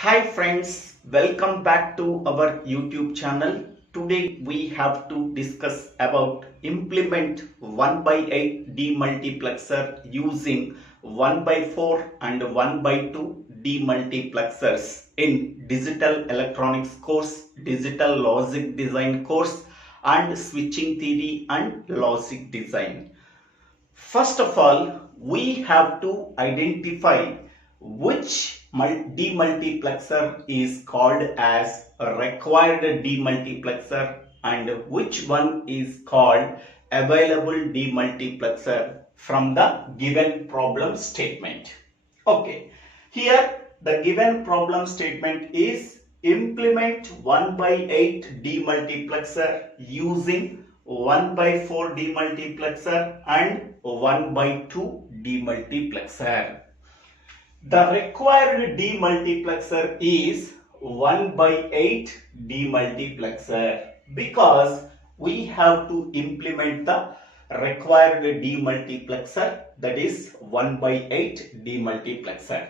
Hi friends, welcome back to our YouTube channel. Today we have to discuss about implement 1 by 8 demultiplexer using 1 by 4 and 1 by 2 demultiplexers in digital electronics course, digital logic design course and switching theory and logic design. First of all, we have to identify which demultiplexer is called as a required demultiplexer and which one is called available demultiplexer from the given problem statement. Okay, here the given problem statement is implement 1 by 8 demultiplexer using 1 by 4 demultiplexer and 1 by 2 demultiplexer. The required demultiplexer is 1 by 8 demultiplexer because we have to implement the required demultiplexer, that is 1 by 8 demultiplexer.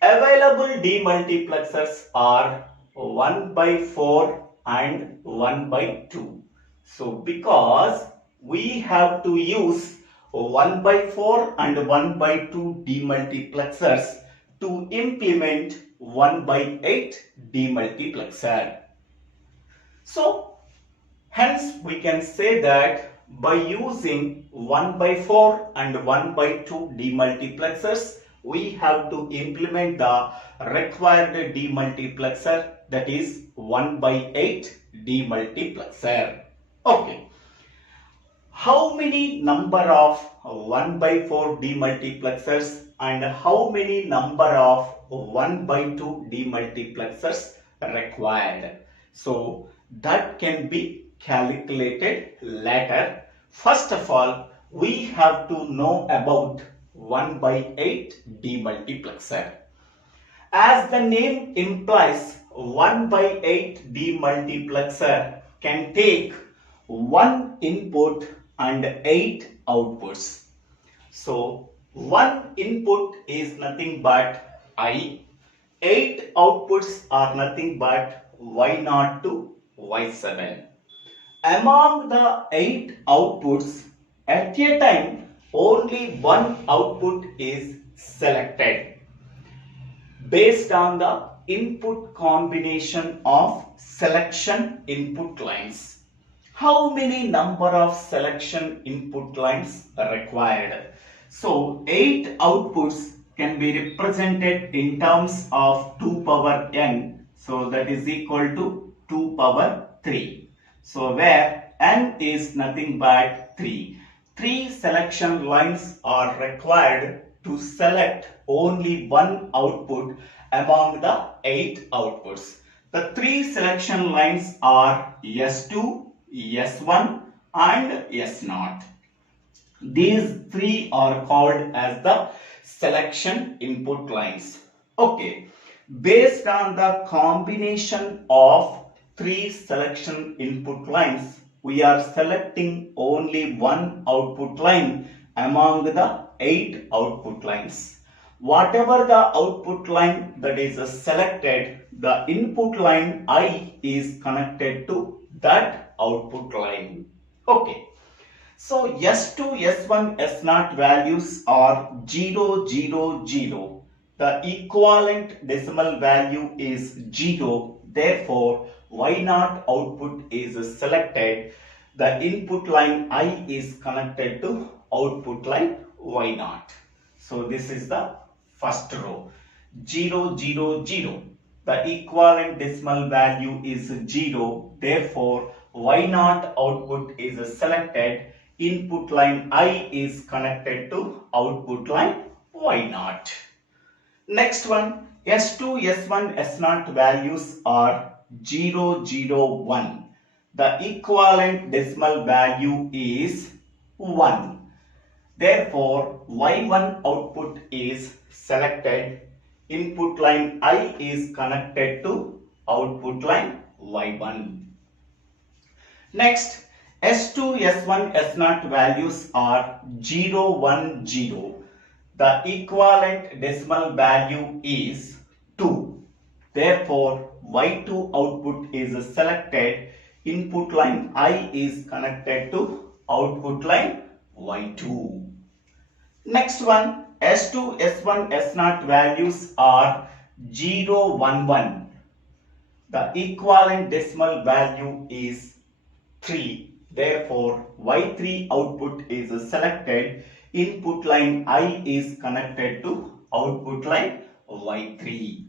Available demultiplexers are 1 by 4 and 1 by 2. So because we have to use 1 by 4 and 1 by 2 demultiplexers to implement 1 by 8 demultiplexer. So hence we can say that by using 1 by 4 and 1 by 2 demultiplexers, we have to implement the required demultiplexer, that is 1 by 8 demultiplexer. Okay. How many number of 1 by 4 demultiplexers and how many number of 1 by 2 demultiplexers required? So that can be calculated later. First of all, we have to know about 1 by 8 demultiplexer. As the name implies, 1 by 8 demultiplexer can take 1 input and 8 outputs. So 1 input is nothing but I, 8 outputs are nothing but Y0 to Y7. Among the 8 outputs, at a time only one output is selected based on the input combination of selection input lines. How many number of selection input lines are required? So 8 outputs can be represented in terms of 2 power n. So that is equal to 2 power 3. So where n is nothing but 3. 3 selection lines are required to select only one output among the 8 outputs. The 3 selection lines are S2, S1 and S0. These 3 are called as the selection input lines. Okay, based on the combination of 3 selection input lines, we are selecting only one output line among the 8 output lines. Whatever the output line that is selected, the input line I is connected to that output line. Okay. So S2, S1, S0 values are 0, 0, 0. The equivalent decimal value is 0. Therefore, Y0 output is selected. The input line I is connected to output line Y0. So this is the first row. 0, 0, 0. The equivalent decimal value is 0. Therefore, Y0 output is selected. Input line I is connected to output line Y0. Next one, S2, S1, S0 values are 0, 0, 1. The equivalent decimal value is 1. Therefore, Y1 output is selected. Input line I is connected to output line Y1. Next, S2, S1, S0 values are 0, 1, 0. The equivalent decimal value is 2. Therefore, Y2 output is selected. Input line I is connected to output line Y2. Next one, S2, S1, S0 values are 0, 1, 1. The equivalent decimal value is 3. Therefore, Y3 output is selected. Input line I is connected to output line Y3.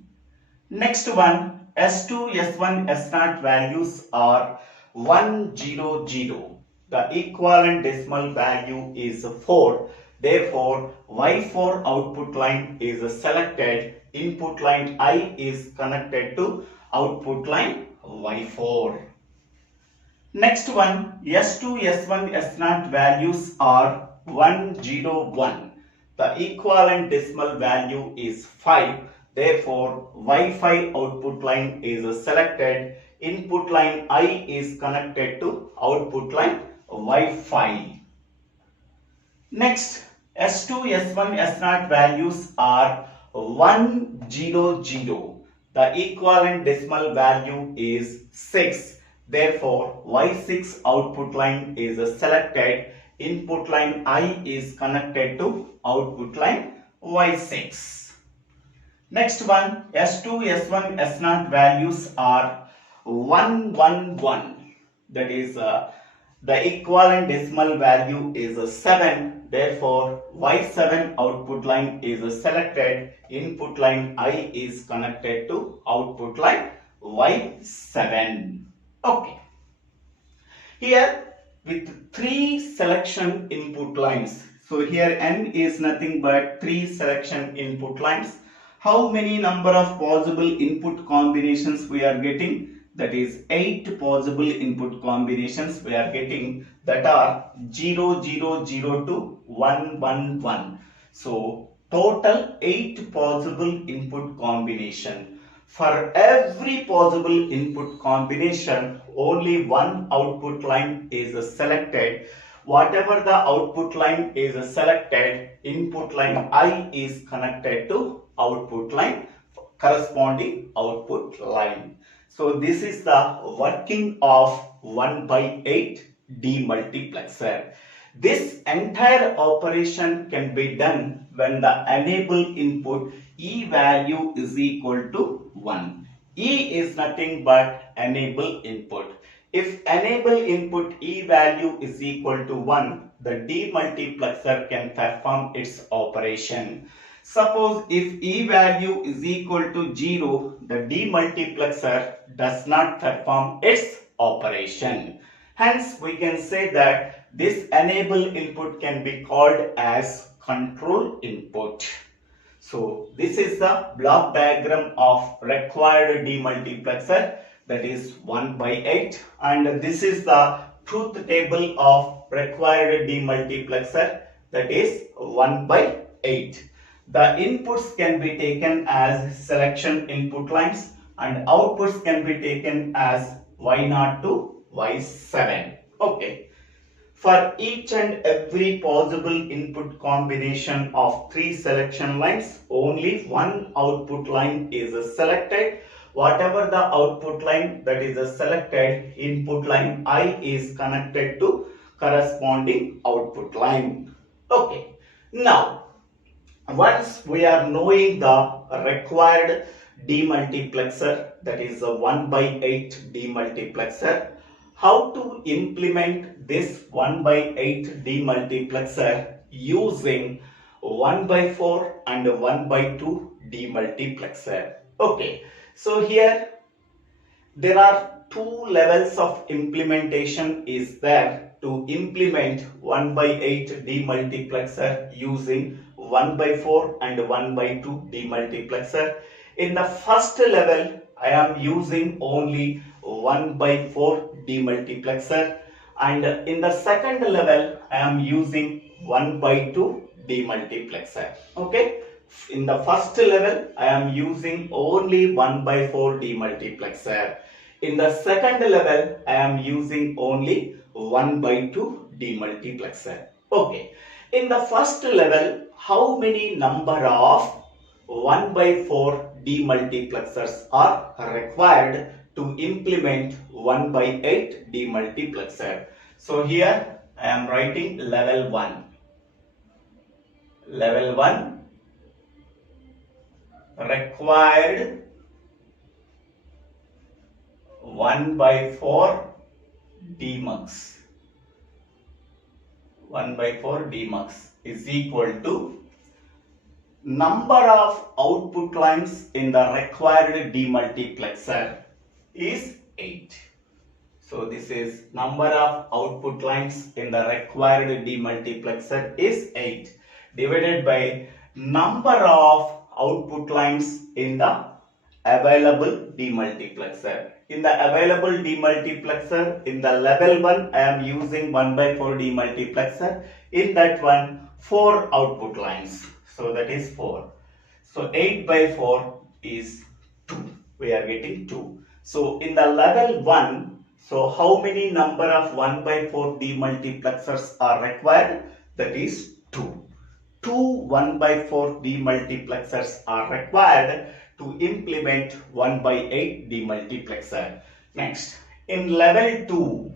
Next one, S2, S1, S0 values are 1, 0, 0. The equivalent decimal value is 4. Therefore, Y4 output line is selected. Input line I is connected to output line Y4. Next one, S2, S1, S0 values are 1, 0, 1. The equivalent decimal value is 5. Therefore, Y5 output line is selected. Input line I is connected to output line Y5. Next, S2, S1, S0 values are 1, 0, 0. The equivalent decimal value is 6. Therefore, Y6 output line is selected. Input line I is connected to output line Y6. Next one, S2, S1, S0 values are 1, 1, 1. That is, the equivalent decimal value is 7. Therefore, Y7 output line is selected. Input line I is connected to output line Y7. Okay. Here with 3 selection input lines. So here N is nothing but 3 selection input lines. How many number of possible input combinations we are getting? That is 8 possible input combinations we are getting, that are 0, 0, 0 to 1, 1, 1. So total 8 possible input combination. For every possible input combination, only one output line is selected. Whatever the output line is selected, input line I is connected to output line, corresponding output line. So this is the working of 1/8 demultiplexer. This entire operation can be done when the enable input E value is equal to 1. E is nothing but enable input. If enable input E value is equal to 1, the demultiplexer can perform its operation. Suppose if E value is equal to 0, the demultiplexer does not perform its operation. Hence, we can say that this enable input can be called as control input. So, this is the block diagram of required demultiplexer, that is 1/8, and this is the truth table of required demultiplexer, that is 1/8. The inputs can be taken as selection input lines and outputs can be taken as Y0 to Y7. Okay. For each and every possible input combination of 3 selection lines, only one output line is selected. Whatever the output line that is selected, input line I is connected to corresponding output line. Okay. Now, once we are knowing the required demultiplexer, that is a 1/8 demultiplexer, how to implement this 1/8 demultiplexer using 1/4 and 1/2 demultiplexer. Okay, so here there are 2 levels of implementation is there to implement 1/8 demultiplexer using 1/4 and 1/2 demultiplexer. In the first level, I am using only 1/4 demultiplexer, and in the second level, I am using 1/2 demultiplexer. Okay. In the first level, I am using only 1/4 demultiplexer. In the second level, I am using only 1/2 demultiplexer. Okay. In the first level, how many number of 1/4 demultiplexers are required to implement 1 by 8 demultiplexer. So here I am writing level 1. Level 1 required 1 by 4 DEMUX. 1 by 4 DEMUX is equal to number of output lines in the required demultiplexer is 8. So this is number of output lines in the required demultiplexer is 8 divided by number of output lines in the available demultiplexer. In the available demultiplexer, in the level 1, I am using 1 by 4 demultiplexer. In that one, 4 output lines. So that is 4. So 8 by 4 is 2. We are getting 2. So in the level 1, so how many number of 1 by 4 demultiplexers are required? That is 2. 2 1 by 4 demultiplexers are required to implement 1 by 8 demultiplexer. Next, in level 2,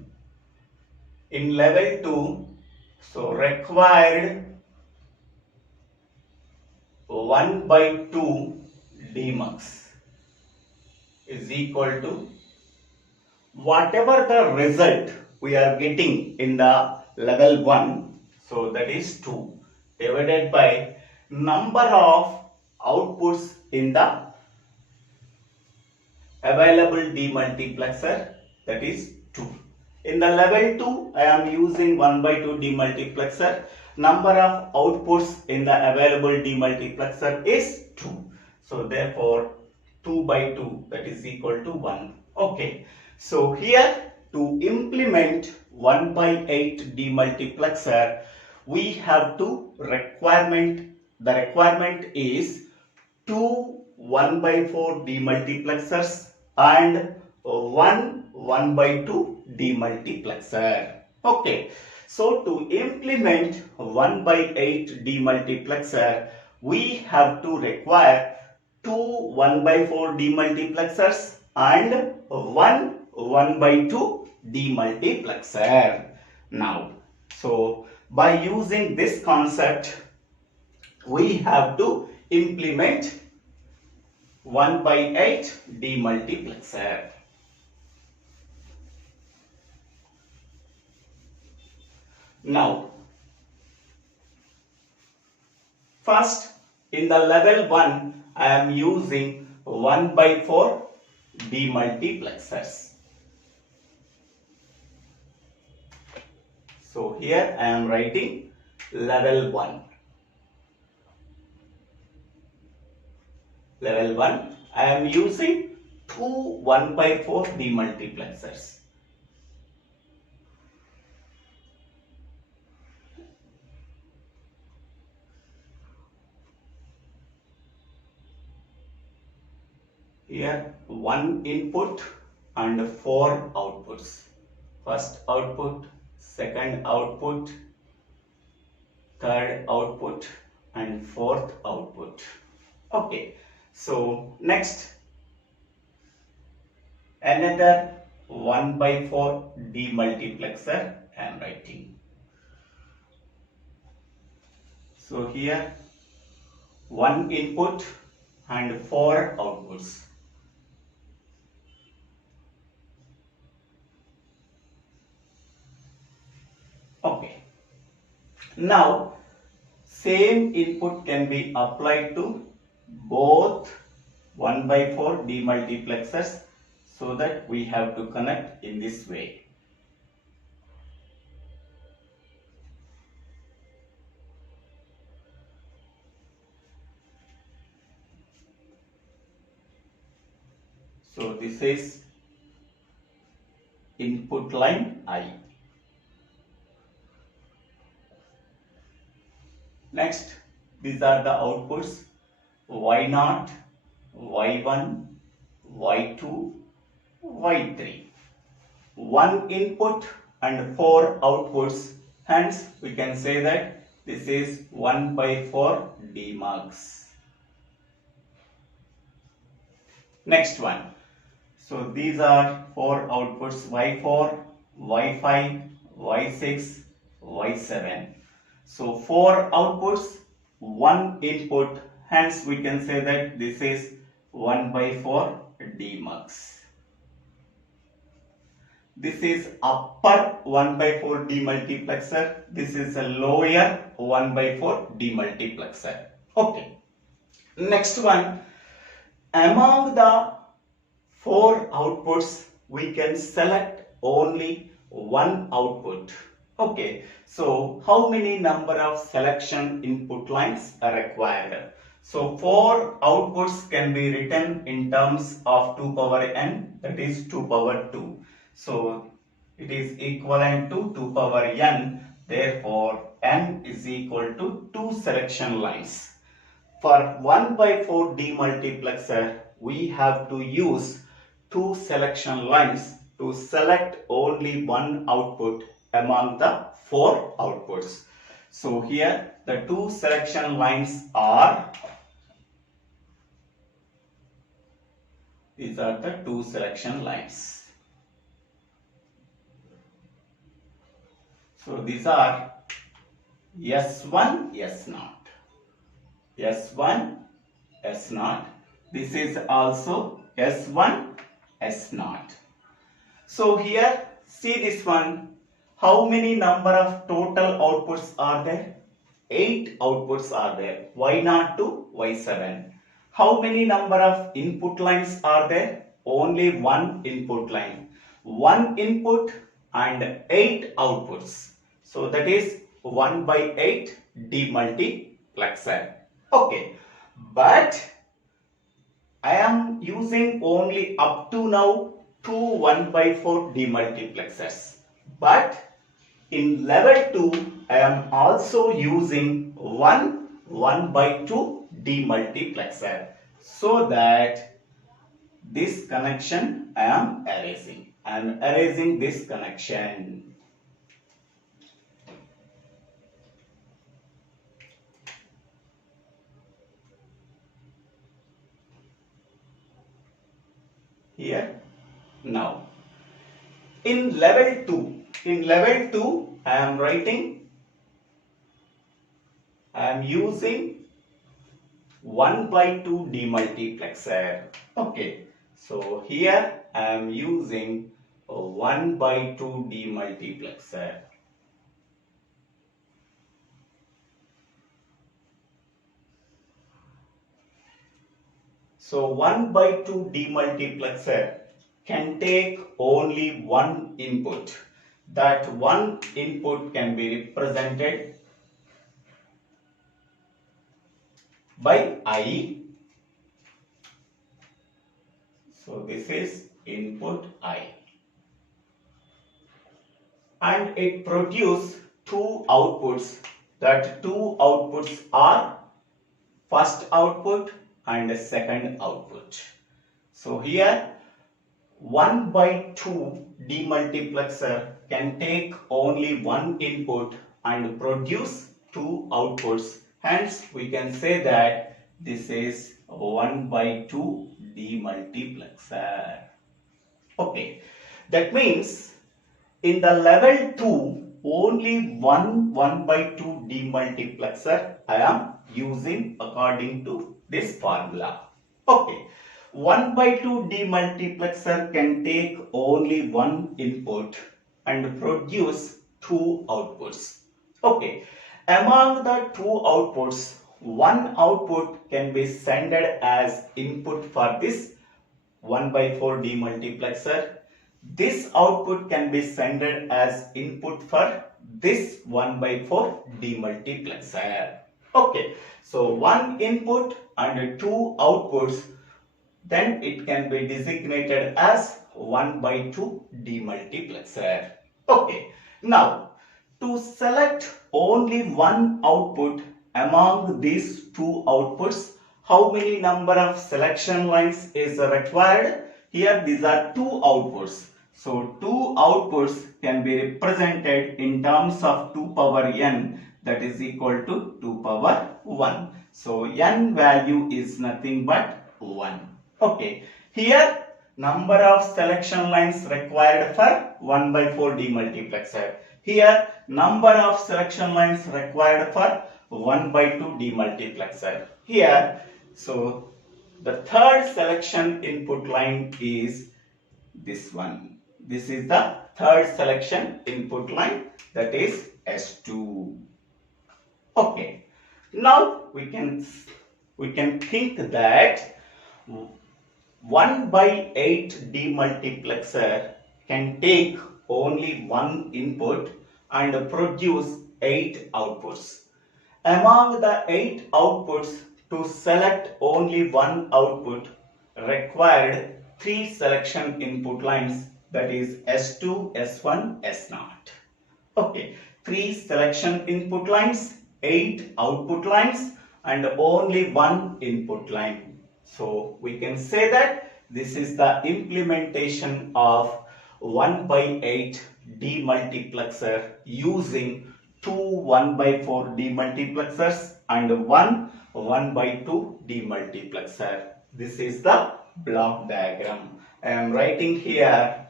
so required 1 by 2 DEMUX is equal to whatever the result we are getting in the level 1, so that is 2 divided by number of outputs in the available demultiplexer, that is 2. In the level 2, I am using 1 by 2 demultiplexer. Number of outputs in the available demultiplexer is 2. So therefore 2 by 2, that is equal to 1. Okay. So here to implement 1 by 8 demultiplexer, we have to the requirement is 2 1 by 4 demultiplexers and 1 by 2 demultiplexer. Okay. So to implement 1 by 8 demultiplexer, we have to require 2 1 by 4 demultiplexers and 1 by 2 demultiplexer. Now, so by using this concept, we have to implement 1 by 8 demultiplexer. Now, first in the level 1, I am using 1 by 4 demultiplexers. So here I am writing level 1. Level 1, I am using 2 1 by 4 demultiplexers. Here 1 input and 4 outputs. First output, second output, third output and fourth output. Okay. So next, another 1 by 4 demultiplexer I am writing. So here 1 input and 4 outputs. Okay. Now same input can be applied to both 1 by 4 demultiplexers, so that we have to connect in this way. So this is input line I. Next, these are the outputs Y0, Y1, Y2, Y3. 1 input and 4 outputs. Hence, we can say that this is 1 by 4 DEMUX. Next one. So these are 4 outputs: Y4, Y5, Y6, Y7. So 4 outputs, 1 input. Hence we can say that this is 1 by 4 DEMUX. This is upper 1 by 4 demultiplexer. This is a lower 1 by 4 demultiplexer. Okay. Next one. Among the 4 outputs, we can select only one output. Okay. So how many number of selection input lines are required? So 4 outputs can be written in terms of 2 power n, that is 2 power 2. So it is equivalent to 2 power n, therefore n is equal to 2 selection lines. For 1 by 4 demultiplexer, we have to use 2 selection lines to select only one output among the 4 outputs. So here the 2 selection lines are, these are the 2 selection lines. So these are S1, S0. S1, S0. This is also S1, S0. So here, see this one. How many number of total outputs are there? 8 outputs are there. Y0 to Y7. How many number of input lines are there? Only one input line. One input and 8 outputs. So that is 1 by 8 demultiplexer. Okay, but I am using only up to now 2 1 by 4 demultiplexers. But in level 2, I am also using 1 by 2 demultiplexer. So that this connection I am erasing. I am erasing this connection. Here. Now, in level 2, I am writing, I am using 1 by 2 demultiplexer. Okay, so here I am using a 1 by 2 demultiplexer. So 1 by 2 demultiplexer can take only one input. That one input can be represented by I. So this is input I. And it produces 2 outputs. That 2 outputs are first output and second output. So here 1 by 2 demultiplexer can take only one input and produce 2 outputs. Hence we can say that this is 1 by 2 demultiplexer. Okay, that means in the level 2 only 1 by 2 demultiplexer I am using according to this formula. Okay, 1 by 2 demultiplexer can take only one input and produce 2 outputs. Okay, among the 2 outputs, one output can be sent as input for this 1 by 4 demultiplexer. This output can be sent as input for this 1 by 4 demultiplexer. Okay, so one input and 2 outputs, then it can be designated as 1 by 2 demultiplexer. Okay, now to select only one output among these 2 outputs, how many number of selection lines is required? Here these are 2 outputs. So 2 outputs can be represented in terms of 2 power n, that is equal to 2 power 1. So n value is nothing but 1. Okay, here number of selection lines required for 1 by 4 demultiplexer. Here number of selection lines required for 1 by 2 demultiplexer. Here, so the third selection input line is this one. This is the third selection input line, that is S2. Okay, now we can think that 1 by 8 demultiplexer can take only one input and produce 8 outputs. Among the 8 outputs, to select only one output required 3 selection input lines, that is S2, S1, S0. Okay, 3 selection input lines, 8 output lines and only one input line. So we can say that this is the implementation of 1 by 8 demultiplexer using two 1 by 4 demultiplexers and one 1 by 2 demultiplexer. This is the block diagram. I am writing here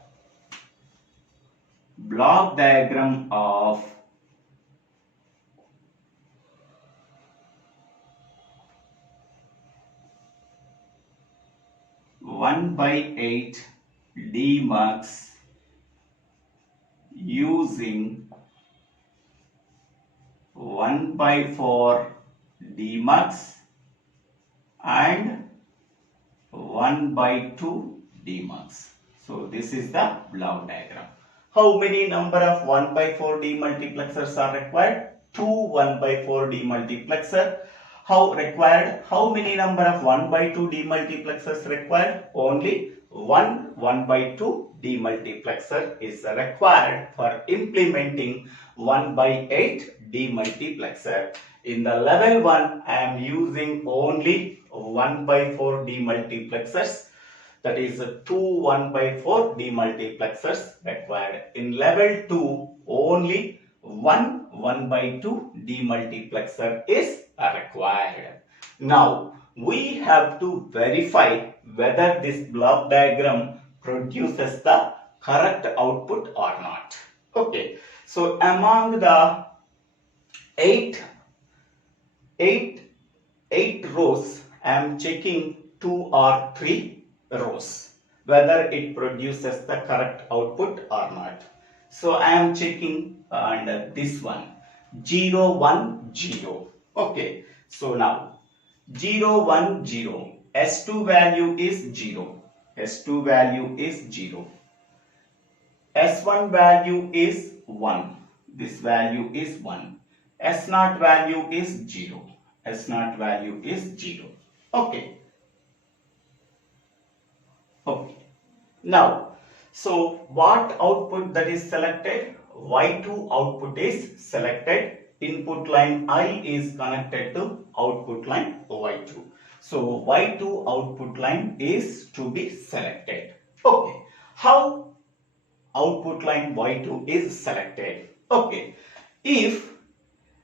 block diagram of 1 by 8 DEMUX using 1 by 4 DEMUX and 1 by 2 DEMUX. So this is the block diagram. How many number of 1 by 4 demultiplexers are required? 2 1 by 4 demultiplexer. How many number of 1 by 2 demultiplexers required? Only 1 by 2 demultiplexer is required for implementing 1 by 8 demultiplexer. In the level 1, I am using only 1 by 4 demultiplexers. That is 2 1 by 4 demultiplexers required. In level 2, only 1 by 2 demultiplexer is required. Now, we have to verify whether this block diagram produces the correct output or not. Okay, so among the 8 rows, I am checking 2 or 3 rows whether it produces the correct output or not. So I am checking and this one 0 1 0. Okay, so now 0 1 0, S2 value is 0, S2 value is 0, S1 value is 1, this value is 1, S0 value is 0, S0 value is 0. Okay. Okay. Now, so what output that is selected? Y2 output is selected. Input line I is connected to output line Y2. So Y2 output line is to be selected. Okay. How output line Y2 is selected? Okay. If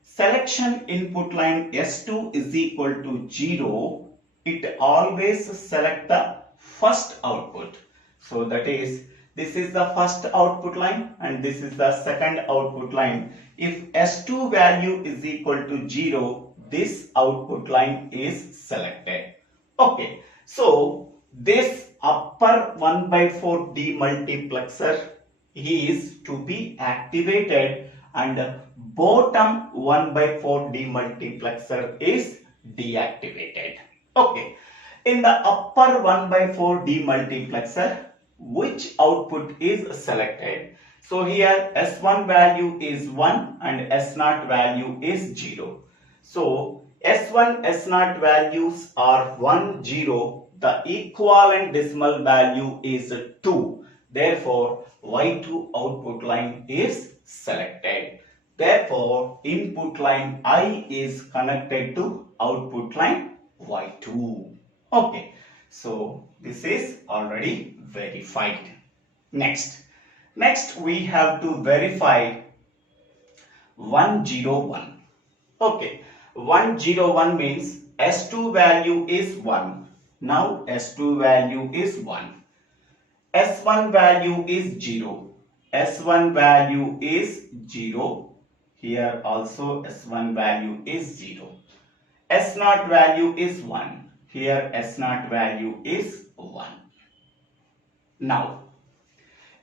selection input line S2 is equal to 0, it always select the first output. So that is, this is the first output line and this is the second output line. If S2 value is equal to 0, this output line is selected. Okay, so this upper 1 by 4 demultiplexer is to be activated and bottom 1 by 4 demultiplexer is deactivated. Okay, in the upper 1 by 4 demultiplexer, which output is selected? So here S1 value is 1 and S0 value is 0. So S1, S0 values are 1, 0. The equivalent decimal value is 2. Therefore, Y2 output line is selected. Therefore, input line I is connected to output line Y2. Okay, so this is already verified. Next we have to verify 101. Okay, 101 means S2 value is 1, Now S2 value is 1. S1 value is 0. S1 value is 0. Here also S1 value is 0. S0 value is 1. Here S0 value is 1. Now,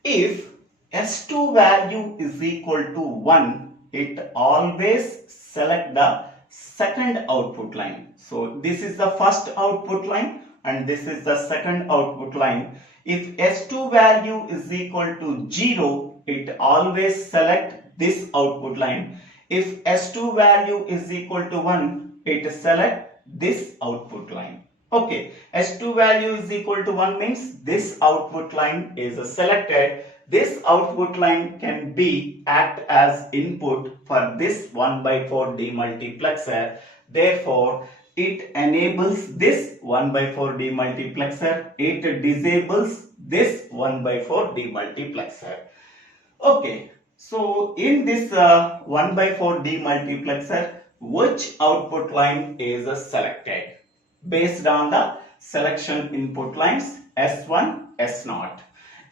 if S2 value is equal to 1, it always select the second output line. So this is the first output line and this is the second output line. If S2 value is equal to 0, it always select this output line. If S2 value is equal to 1, it select this output line. Okay, S2 value is equal to 1 means this output line is selected. This output line can be act as input for this 1/4 demultiplexer. Therefore, it enables this 1/4 demultiplexer. It disables this 1/4 demultiplexer. Okay, so in this 1/4 demultiplexer, which output line is selected? Based on the selection input lines S1, S0.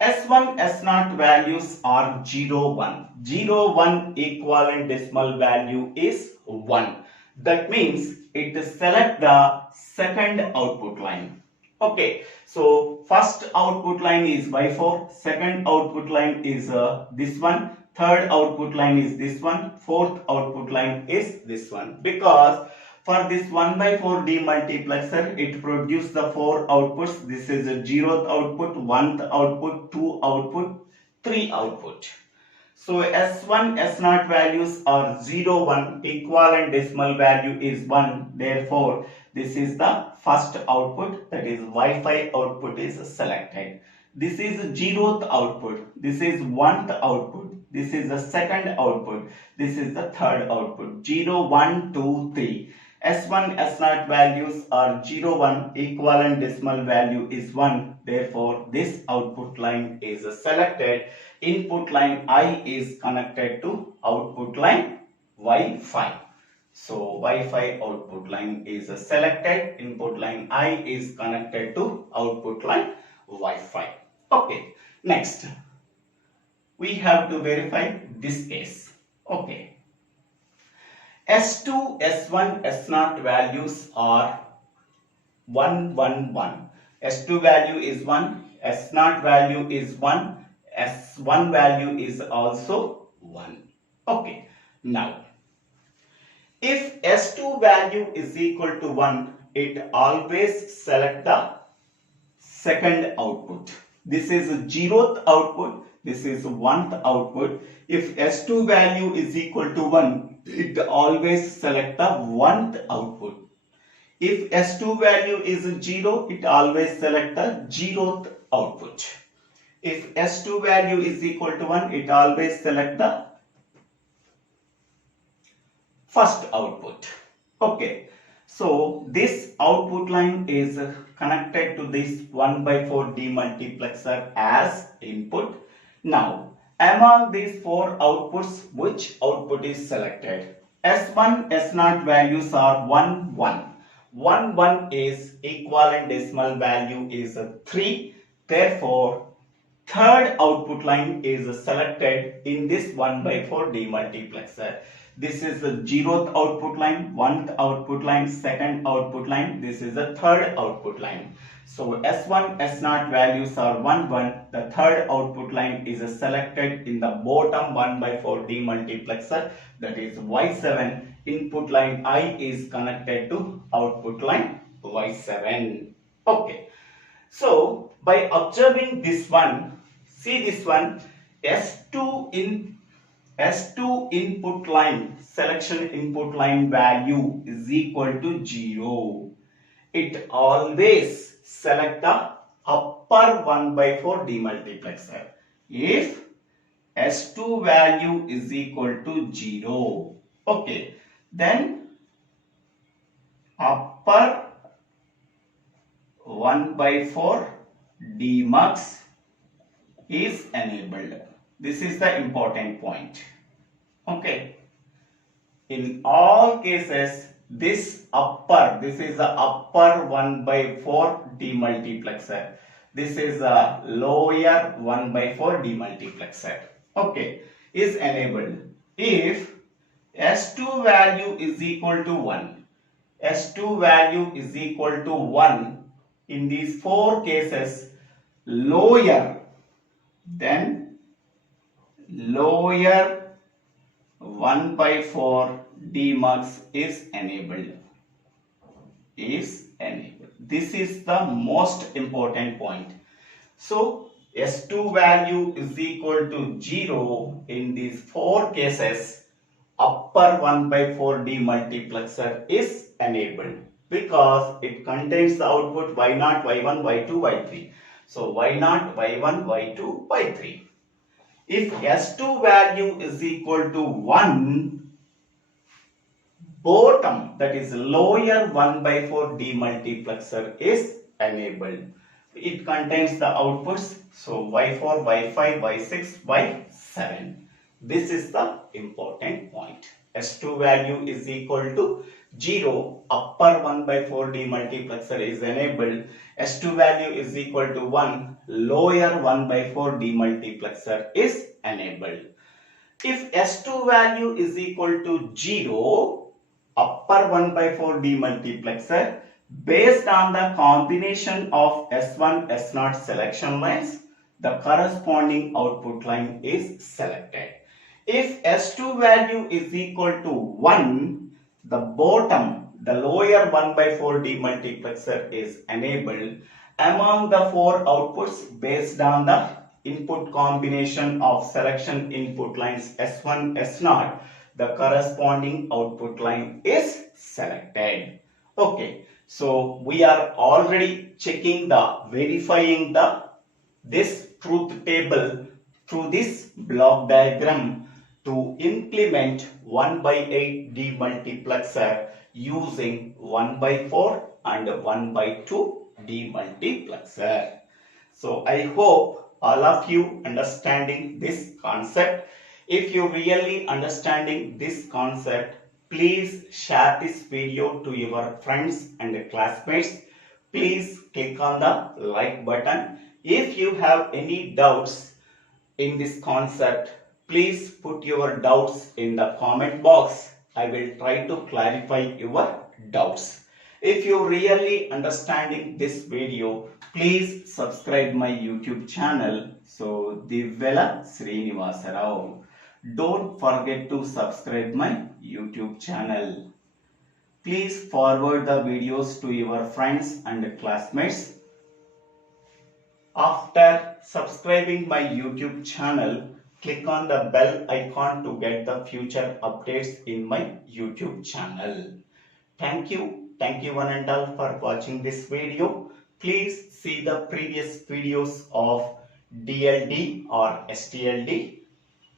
S1, S0 values are 0, 1. 0, 1 equivalent decimal value is 1. That means it select the second output line. Okay, so first output line is Y4, second output line is this one, third output line is this one, fourth output line is this one. Because for this 1/4 demultiplexer, it produces the 4 outputs. This is a 0th output, 1th output, 2 output, 3 output. So S1, S0 values are 0, 1. Equivalent decimal value is 1. Therefore, this is the first output, that is Wi-Fi output is selected. This is 0th output. This is 1th output. This is the second output. This is the third output. 0, 1, 2, 3. S1, S0 values are 0, 1. Equivalent decimal value is 1. Therefore, this output line is selected. Input line I is connected to output line Wi-Fi. So, Wi-Fi output line is selected. Input line I is connected to output line Wi-Fi. Okay, next we have to verify this case. Okay. S2, S1, S0 values are 1, 1, 1. S2 value is 1, S0 value is 1, S1 value is also 1. Okay, now if S2 value is equal to 1, it always select the second output. This is 0th output, this is 1th output. If S2 value is equal to 1, it always select the 1th output. If S2 value is 0, it always select the 0th output. If S2 value is equal to 1, it always select the first output. Okay, so this output line is connected to this 1/4 demultiplexer as input. Now, among these 4 outputs, which output is selected? S1, S0 values are 1, 1. 1, 1 is equivalent decimal value is 3. Therefore, third output line is selected in this 1/4 demultiplexer. This is the 0th output line, 1th output line, second output line. This is the third output line. So S1, S0 values are 1, 1. The third output line is selected in the bottom 1/4 demultiplexer, that is Y7. Input line I is connected to output line Y7. Okay. So by observing this one, see this one, S2 input line, selection input line value is equal to 0. It always select the upper 1/4 demultiplexer. If S2 value is equal to 0, okay, then upper 1/4 DEMUX is enabled. This is the important point. Okay. In all cases, this upper, this is the upper 1 by 4 demultiplexer. This is a lower 1 by 4 demultiplexer. Okay, is enabled if S2 value is equal to 1. S2 value is equal to 1 in these 4 cases, lower, then lower 1 by 4 DEMUX is enabled. This is the most important point. So S2 value is equal to 0 in these 4 cases, upper 1 by 4 demultiplexer is enabled because it contains the output Y0, Y1, Y2, Y3. So Y0, Y1, Y2, Y3. If S2 value is equal to 1, bottom, that is lower 1 by 4 demultiplexer is enabled. It contains the outputs, so Y4, Y5, Y6, Y7. This is the important point. S2 value is equal to 0, upper 1 by 4 demultiplexer is enabled. S2 value is equal to 1, lower 1 by 4 demultiplexer is enabled. If S2 value is equal to 0, upper 1 by 4 demultiplexer, based on the combination of S1, S0 selection lines, the corresponding output line is selected. If S2 value is equal to 1, the bottom, the lower 1 by 4 demultiplexer is enabled. Among the 4 outputs based on the input combination of selection input lines S1, S0, the corresponding output line is selected. Okay, so we are already checking verifying this truth table through this block diagram to implement 1 by 8 demultiplexer using 1 by 4 and 1 by 2 demultiplexer. So I hope all of you understanding this concept. If you really understanding this concept, please share this video to your friends and classmates. Please click on the like button. If you have any doubts in this concept, please put your doubts in the comment box. I will try to clarify your doubts. If you really understanding this video, please subscribe my YouTube channel. So DIVVELA SRINIVASA. Don't forget to subscribe my YouTube channel. Please forward the videos to your friends and classmates. After subscribing my YouTube channel, click on the bell icon to get the future updates in my YouTube channel. Thank you one and all for watching this video. Please see the previous videos of DLD or STLD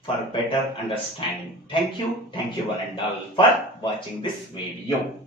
for better understanding. Thank you one and all for watching this video.